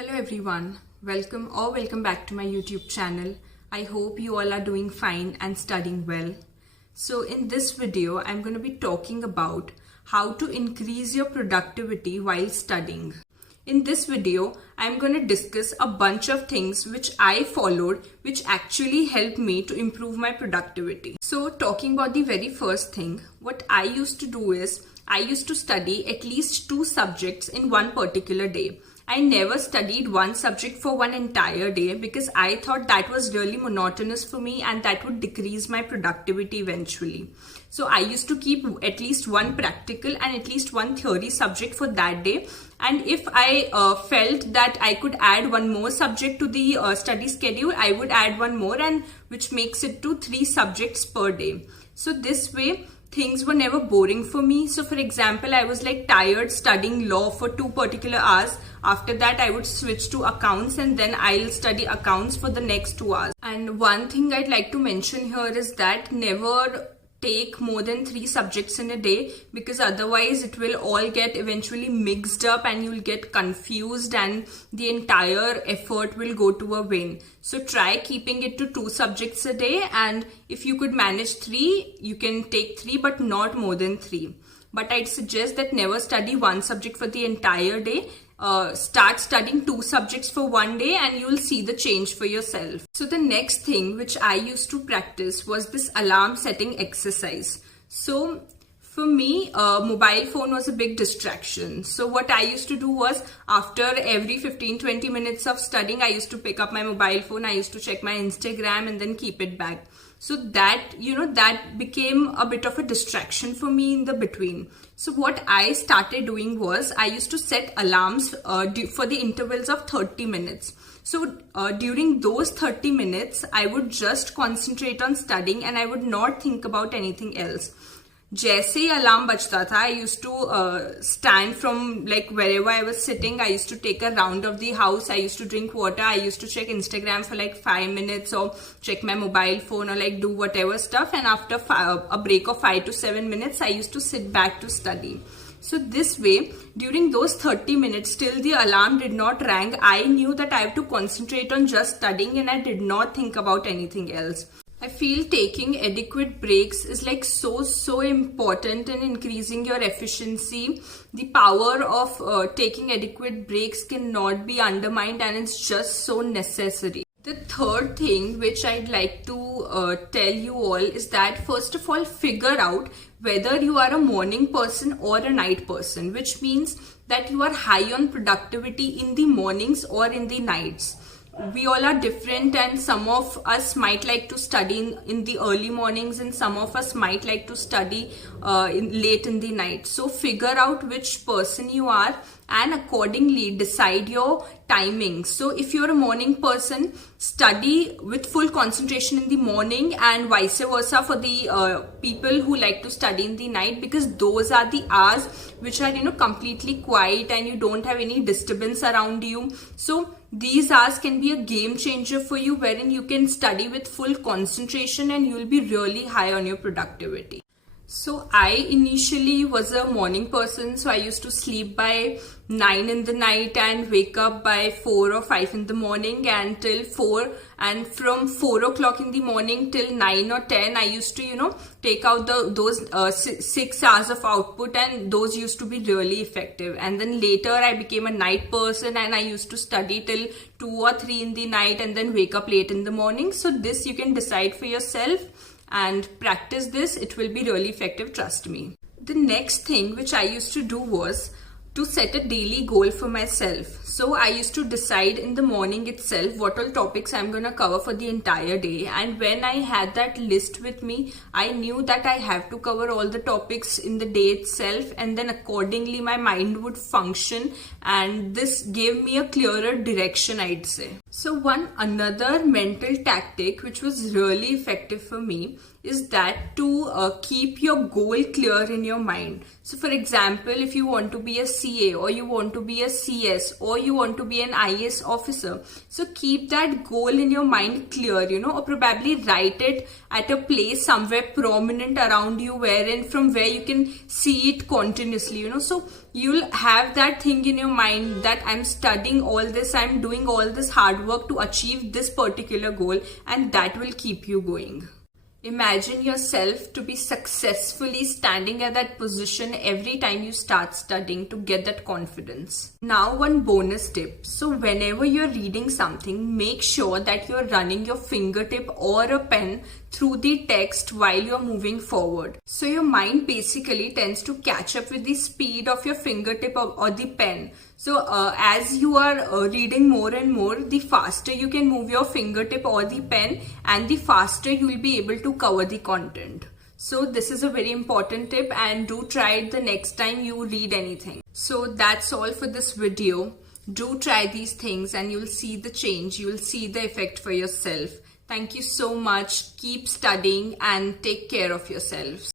Hello everyone, welcome back to my YouTube channel. I hope you all are doing fine and studying well. So in this video, I'm going to be talking about how to increase your productivity while studying. In this video, I'm going to discuss a bunch of things which I followed which actually helped me to improve my productivity. So talking about the very first thing, what I used to do is I used to study at least 2 subjects in one particular day. I never studied one subject for one entire day because I thought that was really monotonous for me and that would decrease my productivity eventually. So I used to keep at least one practical and at least one theory subject for that day. And if I felt that I could add one more subject to the study schedule, I would add one more, and which makes it to 3 subjects per day. So this way, things were never boring for me. So for example, I was like tired studying law for 2 particular hours. After that, I would switch to accounts and then I'll study accounts for the next 2 hours. And one thing I'd like to mention here is that never take more than 3 subjects in a day, because otherwise it will all get eventually mixed up and you'll get confused and the entire effort will go to a vain. So try keeping it to 2 subjects a day, and if you could manage 3, you can take 3 but not more than 3. But I'd suggest that never study one subject for the entire day. Start studying 2 subjects for one day and you'll see the change for yourself. So the next thing which I used to practice was this alarm setting exercise. So for me, mobile phone was a big distraction. So what I used to do was, after every 15-20 minutes of studying, I used to pick up my mobile phone, I used to check my Instagram and then keep it back. So that, that became a bit of a distraction for me in the between. So what I started doing was, I used to set alarms for the intervals of 30 minutes. So during those 30 minutes, I would just concentrate on studying and I would not think about anything else. जैसे ही alarm बजता था, I used to stand from like wherever I was sitting. I used to take a round of the house. I used to drink water. I used to check Instagram for like 5 minutes or check my mobile phone or like do whatever stuff. And after a break of 5 to 7 minutes, I used to sit back to study. So this way, during those 30 minutes, till the alarm did not ring, I knew that I have to concentrate on just studying and I did not think about anything else. I feel taking adequate breaks is like so important in increasing your efficiency. The power of taking adequate breaks cannot be undermined, and it's just so necessary. The third thing which I'd like to tell you all is that, first of all, figure out whether you are a morning person or a night person, which means that you are high on productivity in the mornings or in the nights. We all are different, and some of us might like to study in the early mornings and some of us might like to study late in the night. So figure out which person you are and accordingly decide your timings. So if you're a morning person, study with full concentration in the morning, and vice versa for the people who like to study in the night, because those are the hours which are completely quiet and you don't have any disturbance around you. So these hours can be a game changer for you, wherein you can study with full concentration and you'll be really high on your productivity. So I initially was a morning person, so I used to sleep by 9 in the night and wake up by 4 or 5 in the morning until 4, and from 4 o'clock in the morning till 9 or 10 I used to take out those 6 hours of output, and those used to be really effective. And then later I became a night person and I used to study till 2 or 3 in the night and then wake up late in the morning. So this you can decide for yourself and practice this. It will be really effective, trust me. The next thing which I used to do was to set a daily goal for myself. So I used to decide in the morning itself what all topics I'm going to cover for the entire day, and when I had that list with me, I knew that I have to cover all the topics in the day itself, and then accordingly my mind would function, and this gave me a clearer direction, I'd say. So another mental tactic which was really effective for me is that to keep your goal clear in your mind. So for example, if you want to be a CA or you want to be a CS or you want to be an IAS officer, so keep that goal in your mind clear, or probably write it at a place somewhere prominent around you, from where you can see it continuously, so you'll have that thing in your mind that I'm studying all this, I'm doing all this hard work to achieve this particular goal, and that will keep you going. Imagine yourself to be successfully standing at that position every time you start studying to get that confidence. Now, one bonus tip. So whenever you're reading something, make sure that you're running your fingertip or a pen through the text while you're moving forward. So your mind basically tends to catch up with the speed of your fingertip or the pen. So as you are reading more and more, the faster you can move your fingertip or the pen, and the faster you will be able to cover the content. So this is a very important tip, and do try it the next time you read anything. So that's all for this video. Do try these things and you'll see the change. You'll see the effect for yourself. Thank you so much. Keep studying and take care of yourselves.